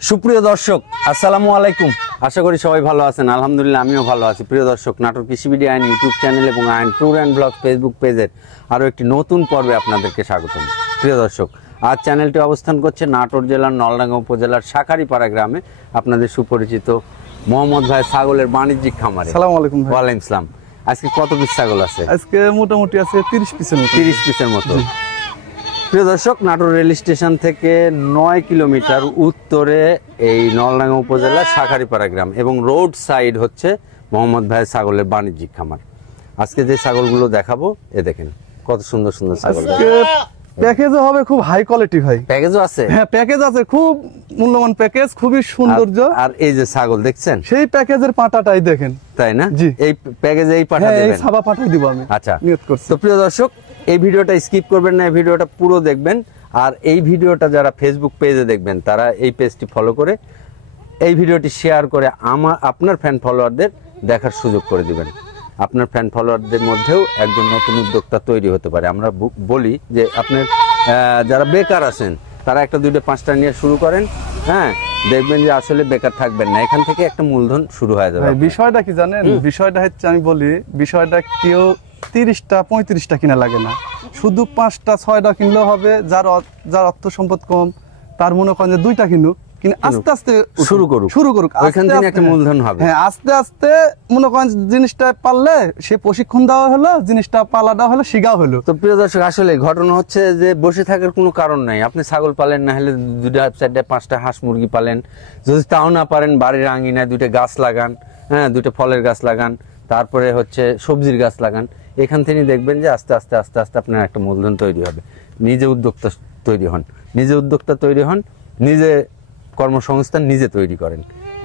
সুপ্রিয় দর্শক আসসালামু আলাইকুম। আশা করি সবাই ভালো আছেন। আলহামদুলিল্লাহ আমিও ভালো আছি। প্রিয় দর্শক, নাটোর কৃষিবিডি আইন ইউটিউব চ্যানেল এবং আইন ট্যুর অ্যান্ড ব্লগ ফেসবুক পেজের আরও একটি নতুন পর্বে আপনাদেরকে স্বাগতম। প্রিয় দর্শক, আজ চ্যানেলটি অবস্থান করছে নাটোর জেলার নলডাঙ্গা উপজেলার শাঁখারীপাড়া গ্রামে আপনাদের সুপরিচিত মোহাম্মদ ভাই ছাগলের বাণিজ্যিক খামারে। আসসালামু আলাইকুম ভাই। ওয়ালাইকুম আসসালাম। আজকে কত পিস ছাগল আছে? আজকে মোটামুটি আছে 30 পিসের মতো। 30 পিসের মতো। প্রিয় দর্শক, নাটোর রেল স্টেশন থেকে 9 কিলোমিটার উত্তরে এই নলডাঙ্গা উপজেলার শাঁখারীপাড়া গ্রাম এবং রোড সাইড হচ্ছে মোহাম্মদ ভাইয়ের ছাগলের বাণিজ্যিক খামার। আজকে যে ছাগলগুলো দেখাবো এ দেখেন কত সুন্দর সুন্দর ছাগল। আজকে প্যাকেজও হবে খুব হাই কোয়ালিটি ভাই। প্যাকেজও আছে? হ্যাঁ, প্যাকেজ আছে, খুব মূল্যবান প্যাকেজ, খুবই সৌন্দর্য। আর এই যে ছাগল দেখছেন, সেই প্যাকেজের পাটাটাই দেখেন, তাই না? জি, এই প্যাকেজে এই পাঠা হ্যাঁ, এই দেবেন? ছাবা পাঠাই দিব আমি। আচ্ছা, নিয়ত করছি। তো প্রিয় দর্শক, এই ভিডিওটা স্কিপ করবেন না, এই ভিডিওটা পুরো দেখবেন। আর এই ভিডিওটা যারা ফেসবুক পেজে দেখবেন তারা এই পেজটি ফলো করে এই ভিডিওটি শেয়ার করে আপনার ফ্যান ফলোয়ারদের দেখার সুযোগ করে দিবেন। আপনার ফ্যান ফলোয়ারদের মধ্যেও একজন নতুন উদ্যোক্তা তৈরি হতে পারে। আমরা বলি যে আপনার যারা বেকার আছেন তারা একটা দুইটা পাঁচটা নিয়ে শুরু করেন, হ্যাঁ, দেখবেন যে আসলে বেকার থাকবেন না। এখান থেকে একটা মূলধন শুরু হয়ে যাবে। বিষয়টা কি জানেন? বিষয়টা হচ্ছে, আমি বলি, বিষয়টা কেউ 30টা 35টা কিনা লাগে না, শুধু 5টা 6টা কিনলেও হবে। যার অর্থ সম্পদ কম তার মনে করেন যে 2টা কিনুক, কিন্তু আস্তে আস্তে শুরু করুক। ওইখান থেকে একটা মূলধন হবে। হ্যাঁ, আস্তে আস্তে মনে করেন জিনিসটা পারলে সে প্রশিক্ষণ দেওয়া হলো, জিনিসটা পালা দেওয়া হলো, শিখাও হলো। তো প্রিয় দর্শক, আসলে ঘটনা হচ্ছে যে বসে থাকার কোনো কারণ নাই। আপনি ছাগল পালেন, না হলে 2টা 4টা 5টা হাঁস মুরগি পালেন। যদি তাও না পারেন, বাড়ির আঙিনায় 2টা গাছ লাগান, হ্যাঁ, 2টা ফলের গাছ লাগান, তারপরে হচ্ছে সবজির গাছ লাগান। এখান থেকে দেখবেন যে আস্তে আস্তে আস্তে আস্তে আপনার একটা মূলধন তৈরি হবে। নিজে উদ্যোক্তা তৈরি হন, নিজে কর্মসংস্থান নিজে তৈরি করেন,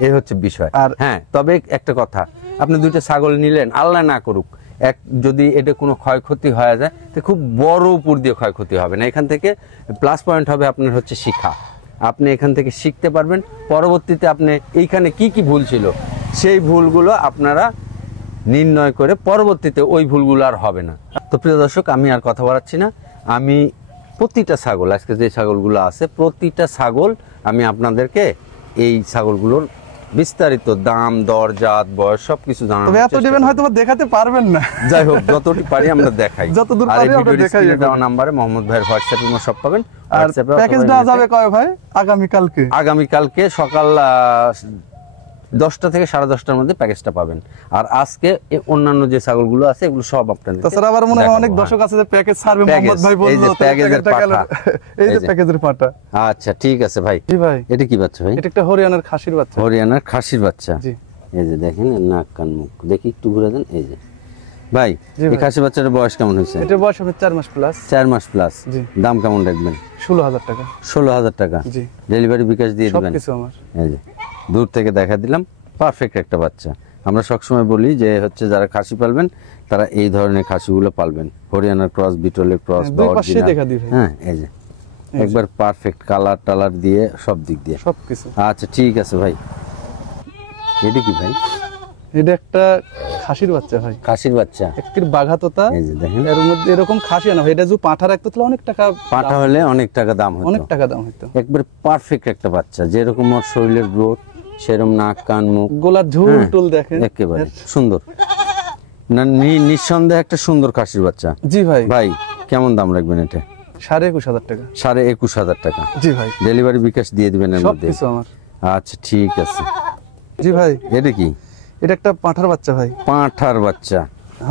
এই হচ্ছে বিষয়। আর হ্যাঁ, তবে একটা কথা, আপনি 2টা ছাগল নিলেন, আল্লাহ না করুক যদি এটা কোনো ক্ষয়ক্ষতি হয়ে যায়, তো খুব বড় উপর দিয়ে ক্ষয়ক্ষতি হবে না। এখান থেকে প্লাস পয়েন্ট হবে আপনার হচ্ছে শিক্ষা। আপনি এখান থেকে শিখতে পারবেন। পরবর্তীতে আপনি এইখানে কি কি ভুল ছিল সেই ভুলগুলো আপনারা নির্ণয় করে পরবর্তীতে ওই ভুলগুলো আর হবে না। তো প্রিয় দর্শক, আমি আর কথা বাড়াচ্ছি না। আমি প্রতিটা ছাগল, আজকে যে ছাগলগুলো আছে প্রতিটা ছাগল আমি আপনাদেরকে এই ছাগলগুলোর বিস্তারিত দাম, দর, জাত, বয়স সবকিছু জানাবো। তবে এত দিবেন হয়তো দেখাতে পারবেন না, যাই হোক যতটুকু পারি আমরা দেখাই। যতদূর পারি আমরা দেখাই। দেওয়া নম্বরে মোহাম্মদ ভাইয়ের হোয়াটসঅ্যাপ নম্বর সব পাবেন। আর প্যাকেজটা যাবে কয় ভাই? আগামীকালকে সকাল 10টা থেকে 10:30টার মধ্যে প্যাকেজটা পাবেন। আর আজকে অন্যান্য যে ছাগলগুলো আছে এগুলো সব আপনাদের। তাছাড়া আবার মনে হয় অনেক দর্শক আছে যে প্যাকেজ ছাড়বে, মোহাম্মদ ভাই বলল, এই যে প্যাকেজের পাঠা, এই যে প্যাকেজের পাঠা। আচ্ছা ঠিক আছে ভাই। জি ভাই, এটা কি বাচ্চা ভাই? এটা একটা হরিয়ানার খাসির বাচ্চা। হরিয়ানার খাসির বাচ্চা। জি, এই যে দেখেন নাক কান মুখ দেখি একটু ঘুরে দেন। এই যে ভাই, এই খাসি বাচ্চাটার বয়স কেমন হয়েছে? এটা বয়স হবে 4 মাস প্লাস। 4 মাস প্লাস। জি। দাম কেমন রাখবেন? 16,000 টাকা। 16,000 টাকা। জি। ডেলিভারি বিকাশ দিয়ে দিবেন? সবকিছু আমার। এই যে দূর থেকে দেখা দিলাম, পারফেক্ট একটা বাচ্চা। আমরা সবসময় বলি যে হচ্ছে যারা খাসি পালবেন তারা এই ধরনের খাসিগুলো পালবেন। হরিয়ানার ক্রস, বিটলের ক্রস, হ্যাঁ, এই যে একবার পারফেক্ট কালার টালার দিয়ে সব দিক দিয়ে সবকিছু। আচ্ছা ঠিক আছে ভাই। এটা কি ভাই? এটা একটা খাসির বাচ্চা ভাই। খাসির বাচ্চা, একটির বাঘাতোতা। এই যে দেখেন, এর মধ্যে এরকম খাসি না ভাই, এটা যদি পাঠা রাখতো তাহলে অনেক টাকা, পাঠা হলে অনেক টাকা দাম হতো, অনেক টাকা দাম হতো। একবার পারফেক্ট একটা বাচ্চা, যেরকম ওর শরীরের গ্রোথ সেরকম নাক কান মুখ, গোলার ঝুল টুল দেখেন, একেবারে সুন্দর। না, নিঃসন্দেহে একটা সুন্দর খাসির বাচ্চা। জি ভাই। ভাই কেমন দাম রাখবেন এটা? 21,500 টাকা। 21,500 টাকা। জি ভাই। ডেলিভারি বিকাশ দিয়ে দিবেন এর মধ্যে? সবকিছু আমার। আচ্ছা ঠিক আছে। জি ভাই। এটা কি? এটা একটা পাঁঠার বাচ্চা ভাই। পাঁঠার বাচ্চা,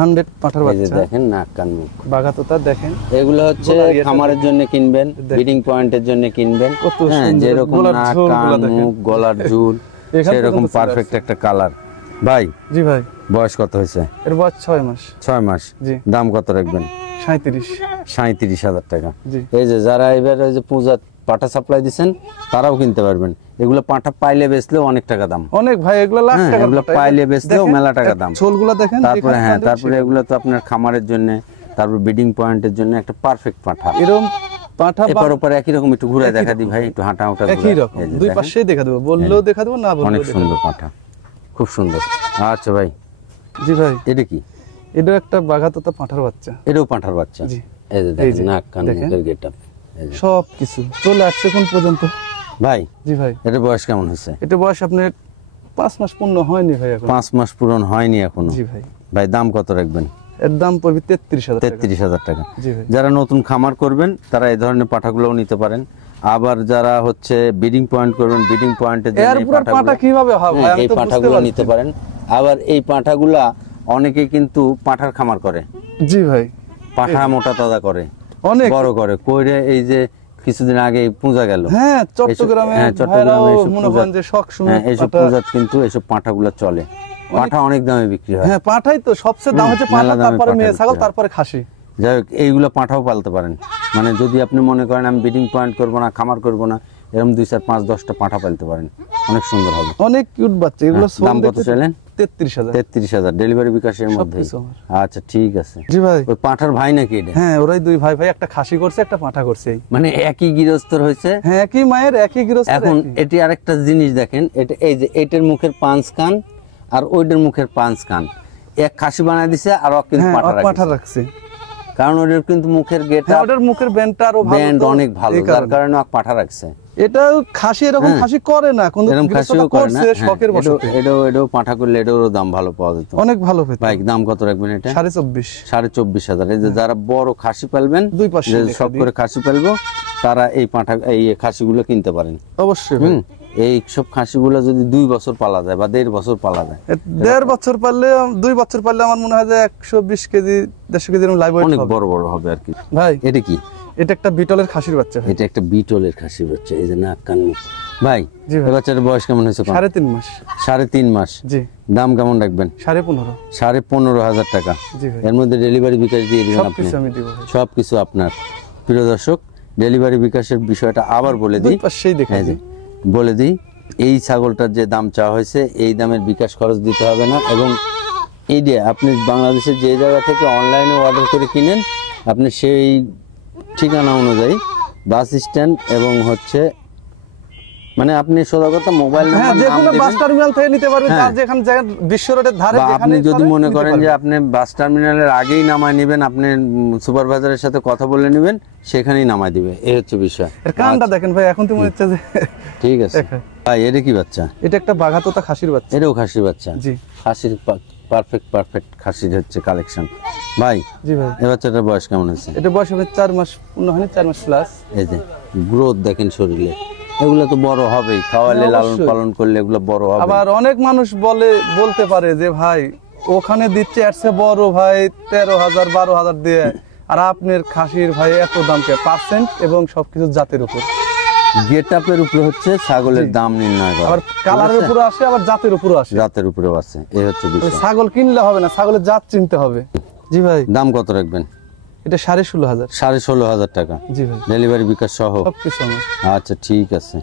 100 পাঁঠার বাচ্চা। দেখেন নাক কান মুখ, বাঘাতোতা দেখেন। এগুলো হচ্ছে খামারের জন্য কিনবেন, ব্রিডিং পয়েন্টের জন্য কিনবেন। হ্যাঁ, যেরকম নাক কান মুখ, গলার ঝুল সেরকম পারফেক্ট একটা কালার। ভাই। জি ভাই। বয়স কত হয়েছে? এর বয়স 6 মাস। 6 মাস। জি। দাম কত রাখবেন? 37,000 টাকা। জি। এই যে যারা এবার যে পূজা পাঠা সাপ্লাই দিচ্ছেন তারাও কিনতে পারবেন। এগুলো পাঠা পাইলে বেচলেও অনেক টাকা দাম। অনেক ভাই, এগুলো লাখ টাকা। এগুলো পাইলে বেচলেও মেলা টাকা দাম। ছোলগুলো দেখেন। তারপরে হ্যাঁ, তারপরে এগুলো তো আপনার খামারের জন্য, তারপর ব্রিডিং পয়েন্টের জন্য একটা পারফেক্ট পাঠা। এরকম পাঠা এপার ওপারে একই রকম, একটু ঘুরে দেখা দি ভাই, একটু হাঁটা হাঁটা একই রকম, দুই পাশেই দেখা দেবো, বললেও দেখা দেবো, না বললেও। অনেক সুন্দর পাঠা, খুব সুন্দর। আচ্ছা ভাই। জি ভাই। এটা কি? এটা একটা বাঘাতোতা পাঁঠার বাচ্চা। এটাও পাঁঠার বাচ্চা। জি। এই যে দেখেন নাক কান মুখের গেটআপ, সবকিছু চলে আসছে কোন পর্যন্ত। ভাই জি ভাই, এটা বয়স কেমন হয়েছে? এটা বয়স আপনার 5 মাস পূর্ণ হয়নি ভাই এখন। 5 মাস পূরণ হয়নি এখনো। জি ভাই। ভাই দাম কত রাখবেন? এর দাম পড়বে 33,000 টাকা। 33,000 টাকা। জি ভাই। যারা নতুন খামার করবেন তারা এই ধরনের পাঠাগুলোও নিতে পারেন। আবার যারা হচ্ছে ব্রিডিং পয়েন্ট করবেন, ব্রিডিং পয়েন্টে এরপর পাটা কিভাবে হবে ভাই, আমি এই তো বুঝতে পাঠাগুলো পারছি নিতে না। পারেন। আবার এই পাঠাগুলা অনেকে কিন্তু পাঠার খামার করে, জি ভাই, পাঠা মোটা তাজা করে, অনেক বড় করে কইরে। এই যে কিছুদিন আগে পূজা গেল, হ্যাঁ চট্টগ্রামে ভাইরাও এসব মনে করেন যে শখ শুনে এইসব পূজা কিন্তু এইসব পাঠাগুলো চলে। পাঠা অনেক দামে বিক্রি হয়। হ্যাঁ পাঠাই তো সবচেয়ে দাম হচ্ছে মেলা পাঠা, দামে তারপরে পাঠা মেয়ে ছাগল, বিক্রি হয়। তারপরে খাসি। যাই হোক এইগুলো পাঠাও পালতে পারেন। মানে যদি আপনি মনে করেন আমি ব্রিডিং পয়েন্ট করবো না, খামার করবো না, এরকম 2, 4, 5, 10টা পাঠা পালতে পারেন, অনেক সুন্দর হবে। অনেক কিউট বাচ্চা এগুলো। হ্যাঁ, দাম কত চাইলেন? 33,000। 33,000 ডেলিভারি বিকাশের মধ্যে। সবকিছু আমার। আচ্ছা ঠিক আছে। জি ভাই। ওই পাঠার ভাই নাকি এটা? হ্যাঁ ওরাই দুই ভাই, ভাই একটা খাসি করছে একটা পাঠা করছে। মানে একই গৃহস্থর হয়েছে। হ্যাঁ একই মায়ের একই গৃহস্থ। এখন এটি আরেকটা জিনিস দেখেন, এটা এই যে এটার মুখের 5 কান আর ওইটার মুখের 5 কান, এক খাসি বানায় দিছে আর ও কিন্তু হ্যাঁ পাঠা পাঠা রাখছে। রাখছে। কারণ ওটার কিন্তু মুখের গেট হ্যাঁ ওটার মুখের ব্যান্ডটা আরো ভালো, ব্যান্ড তো অনেক ভালো, এই যার কারণে। কারণে ও পাঠা রাখছে। এটা খাসি এরকম হ্যাঁ। খাসি করে না, কিন্তু এরকম গৃহস্থটা খাসিও করে না। করছে শখের বশতে। এটাও পাঠা করলে এটারও দাম ভালো পাওয়া যেত। অনেক ভালো পেত। ভাই দাম কত রাখবেন এটা? 24,500। 24,500। এই যে যারা বড় খাসি পালবেন, দুই পাশে যে লেখা সব দিয়ে। করে খাসি পালবো, তারা এই পাঠা এই খাসিগুলো কিনতে পারেন। অবশ্যই ভাই। এই সব খাসিগুলো যদি 2 বছর পালা যায় বা 1.5 বছর পালা যায়, 1.5 বছর পারলে 2 বছর পারলে আমার মনে হয় যে 120 কেজি 150 কেজি এরকম লাইভ ওয়েট অনেক হবে বড় বড় হবে আর কি। ভাই। এটা কি? এটা একটা বিটলের খাসির বাচ্চা ভাই। এটা একটা বিটলের খাসি বাচ্চা। এই যে নাক কান মুখ। ভাই জি ভাই। এই বাচ্চাটার বয়স কেমন হয়েছে? 3.5 মাস। 3.5 মাস। জি। দাম কেমন রাখবেন? 15.5। 15,500 টাকা। জি ভাই। এর মধ্যে ডেলিভারি বিকাশ দিয়ে দিবেন আপনি? সবকিছু আমি দিব ভাই। সবকিছু আপনার। প্রিয় দর্শক, ডেলিভারি বিকাশের বিষয়টা আবার বলে দুই দিই। পাশেই দেখা এই যে, যায়। বলে দিই, এই ছাগলটার যে দাম চাওয়া হয়েছে এই দামের বিকাশ খরচ দিতে হবে না। এবং এই যে আপনি বাংলাদেশের যে জায়গা থেকে অনলাইনে অর্ডার করে কিনেন, আপনি সেই ঠিকানা অনুযায়ী বাস স্ট্যান্ড এবং হচ্ছে মানে আপনি সোজা কথা মোবাইল হ্যাঁ নাম্বার যে নাম কোনো বাস দিবেন। টার্মিনাল থেকে নিতে পারবেন, হ্যাঁ। যার যেখানে জায়গা বিশ্ব রোডের ধারে বা যেখানে আপনি যদি করে মনে নিতে করেন যে পারবেন। আপনি বাস টার্মিনালের আগেই নামায় নেবেন, আপনি সুপারভাইজারের সাথে কথা বলে নেবেন, সেখানেই নামায় দিবে। এই হচ্ছে বিষয়। এর কানটা দেখেন ভাই, এখন তো মনে হচ্ছে যে ঠিক আছে দেখায়। ভাই, এটা কি বাচ্চা? এটা একটা বাঘাতোতা খাসির বাচ্চা। এটাও খাসির বাচ্চা। জি। খাসির পারফেক্ট খাসির হচ্ছে কালেকশন। ভাই জি ভাই। এই বাচ্চাটার বয়স কেমন হয়েছে? এটা বয়স হবে 4 মাস পূর্ণ হয়নি, 4 মাস প্লাস। এই যে গ্রোথ দেখেন শরীরে, এগুলো তো বড় হবেই, খাওয়ালে হ্যাঁ, লালন অবশ্যই। পালন করলে এগুলো বড় হবে। আবার অনেক মানুষ বলতে পারে যে ভাই ওখানে দিচ্ছে এর চেয়ে বড় ভাই 13,000 12,000 দিয়ে, আর আপনার খাসির ভাই এত দাম কে? পার্সেন্ট এবং সবকিছু জাতের উপর। গেট আপের উপরে হচ্ছে ছাগলের দাম নির্ণয় করা, আবার কালারের উপরে আসে, আবার জাতের উপরে আসে। জাতের উপরেও আছে। এই হচ্ছে বিষয়। ছাগল কিনলে হবে না, ছাগলের জাত চিনতে হবে। জি ভাই। দাম কত রাখবেন? এটা 16,500। 16,500 টাকা। জি ভাই। ডেলিভারি বিকাশ সহ সবকিছু আমার। আচ্ছা ঠিক আছে।